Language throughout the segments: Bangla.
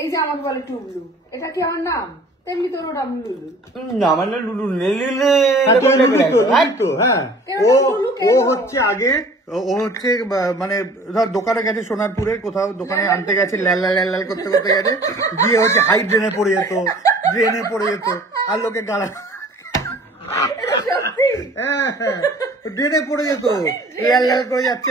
এই যে আমাকে বলে টুবলু, এটা কি আমার নাম? তেমনি তোর নাম লুলু। না আমার না লুলু হ্যাঁ ও হচ্ছে আগে ও হচ্ছে মানে ধর দোকানে গেছে সোনারপুরে কোথাও দোকানে আনতে গেছে লাল লাল লাল করতে করতে গেছে গিয়ে হচ্ছে হাই ড্রেনে পড়ে যেত, ড্রেনে পড়ে যেত আর লোকে গাড়া হ্যাঁ ড্রেনে পড়ে যেত লাল লাল করে যাচ্ছে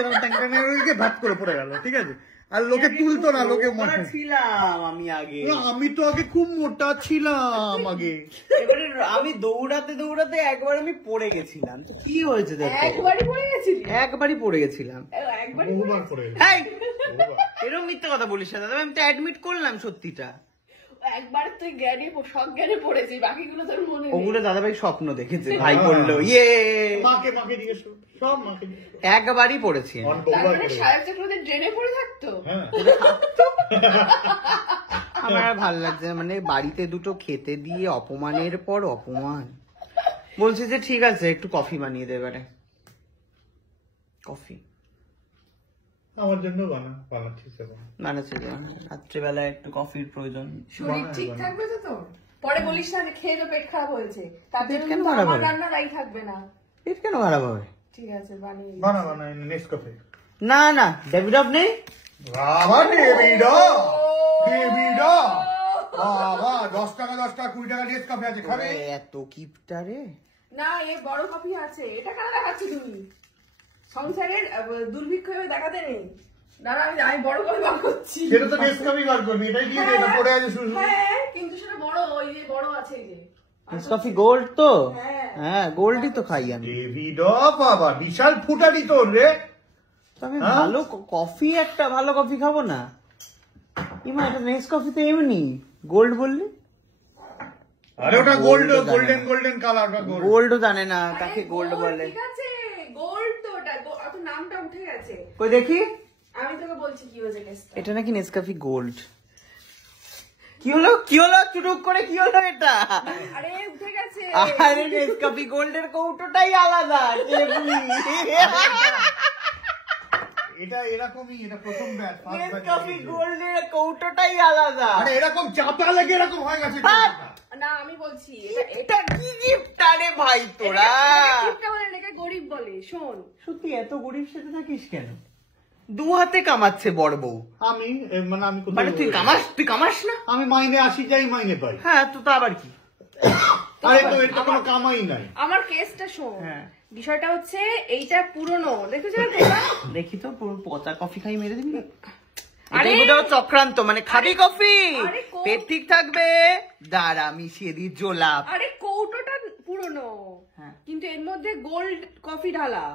ভাত করে পড়ে গেল, ঠিক আছে? আর লোকে তুলতো না, লোকে ছিলাম আমি আগে, আমি তো আগে খুব মোটা ছিলাম আগে। এবারে আমি দৌড়াতে দৌড়াতে একবার আমি পড়ে গেছিলাম, তো কি হয়েছে দেখো? একবারই পড়ে গেছিলি? একবারই পড়ে গেছিলাম। বহুবার পড়ে গেছি। এরকম মিথ্যা কথা বলিস না দাদা, আমি তো অ্যাডমিট করলাম সত্যিটা। একবার তুই জ্ঞানে সজ্ঞানে পড়েছিস, বাকিগুলো তোর মনে নেই। ওগুলো দাদাভাই স্বপ্ন দেখেছে, ভাই বললো ইয়ে মাকে মাকে জিজ্ঞেস সব মাকে একবারই পড়েছি। তারপরে সাহেব চক্রবর্তী ড্রেনে পড়ে থাকতো। আমার আর ভালো লাগছে না, মানে বাড়িতে দুটো খেতে দিয়ে অপমানের পর অপমান। বলছি যে ঠিক আছে একটু কফি বানিয়ে দে এবারে। কফি আমার জন্য বানাচ্ছি রাত্রিবেলায় একটু কফির প্রয়োজন। শরীর ঠিক থাকবে তো তোর? পরে বলিস না যে খেয়ে তো পেট খারাপ হয়েছে, তার জন্য কেন কিন্তু খারাপ আমার হবে? রান্না দায়ী থাকবে না। পেট কেন খারাপ হবে? ঠিক আছে বানিয়ে দিই। বানা নেসকাফে। না না ডেভিডভ নেই বাবা, ডেভিডা বাবা 10 টাকা 10 টাকা 20 টাকা নেসকাফে আছে, খাবে? এত কিপটা রে। না এ বড় কফি আছে, এটা কেন দেখাচ্ছি তুমি? সংসারের দুর্ভিক্ষ দেখাতে নেই। দাঁড়া আমি বড় করে বার করছি। সেটা তো নেসকাফে বার করবি, এটাই দিয়ে দে, এটা পড়ে আছে শুধু। হ্যাঁ কিন্তু সেটা বড়, ওই যে বড় আছে এই যে নেসকাফে গোল্ড তো? হ্যাঁ হ্যাঁ গোল্ডই তো খাই আমি। ডেভিডা বাবা বিশাল ফুটানি তোর রে। আমি ভালো কফি, একটা ভালো কফি খাবো না? ইমা এটা নেসকাফে তো এমনি গোল্ড বললি? আরে ওটা গোল্ড, গোল্ডেন গোল্ডেন কালার বা গোল্ড। গোল্ডও জানে না কাকে গোল্ড বলে। ঠিক আছে গোল্ড তো ওটা, অত নামটা উঠে গেছে। কই দেখি, আমি তোকে বলছি কি হয়েছে কেসটা। এটা নাকি নেসকাফে গোল্ড। কি হলো কি হলো চুটুক করে কি হলো এটা? আরে উঠে গেছে। আরে নেসকাফে গোল্ডের কৌটোটাই আলাদা। এটা এরকমই, এটা প্রথম ব্যাচ নেসকাফে গোল্ডের কৌটোটাই আলাদা। আরে এরকম চাপা লেগে এরকম হয়ে গেছে। না আমি বলছি এটা কি গিফট আরে ভাই তোরা? গিফটটা বলে এটাকে গরিব বলে। শোন সত্যি এত গরিব সাথে থাকিস কেন? দু হাতে কামাচ্ছে বড় বউ। আমি আমি মানে তুই কামাস না? আমি মাইনে 80 যাই মাইনে পাই। হ্যাঁ তো আবার কি? আরে তো এটা কোনো কামাই নাই। আমার কেসটা শোন। হ্যাঁ বিষয়টা হচ্ছে এইটা পুরনো, দেখেছো দেখি তো পুরো পচা কফি খাই মেরে দিবি। আরে চক্রান্ত, মানে খাবি কফি আরে পেট ঠিক থাকবে, দাঁড়া মিশিয়ে দি জোলাপ। আরে কৌটোটা পুরনো কিন্তু এর মধ্যে গোল্ড কফি ঢালা।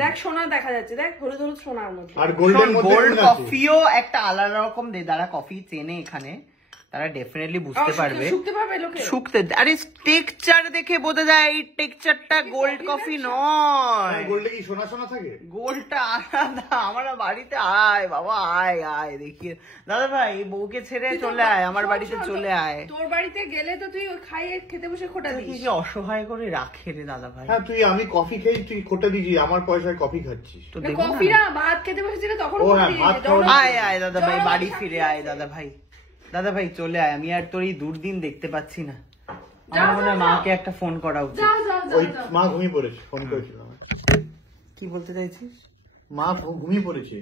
দেখ সোনা দেখা যাচ্ছে, দেখ হলুদ হলুদ সোনার মধ্যে। আর গোল্ডের মধ্যে গোল্ড কফিও একটা আলাদা রকম দে, যারা কফি চেনে এখানে তারা ডেফিনেটলি বুঝতে পারবে। শুকতে আরে টেক্সচার দেখে বোঝা যায় এই টেক্সচারটা গোল্ড কফি নয়। গোল্ডে কি সোনা সোনা থাকে? গোল্ডটা আলাদা। আমরা বাড়িতে আয় বাবা, আয় আয় দেখি দাদা ভাই, বউকে ছেড়ে চলে আয় আমার বাড়িতে, চলে আয়। তোর বাড়িতে গেলে তো তুই খাইয়ে খেতে বসে খোটা দিস। কি অসহায় করে রাখে রে দাদা ভাই। হ্যাঁ তুই আমি কফি খেয়ে তুই খোটা দিজি, আমার পয়সায় কফি খাচ্ছিস। কফি না ভাত খেতে বসেছিল তখন। আয় আয় দাদা ভাই, বাড়ি ফিরে আয় দাদা ভাই। দাদা ভাই চলে আয়, আমি আর তোর এই দুর্দিন দেখতে পাচ্ছি না। আমার মনে হয় মাকে একটা ফোন করা উচিত। ওই মা ঘুমিয়ে পড়েছে, ফোন করেছিল। কি বলতে চাইছিস? মা ঘুমিয়ে পড়েছে।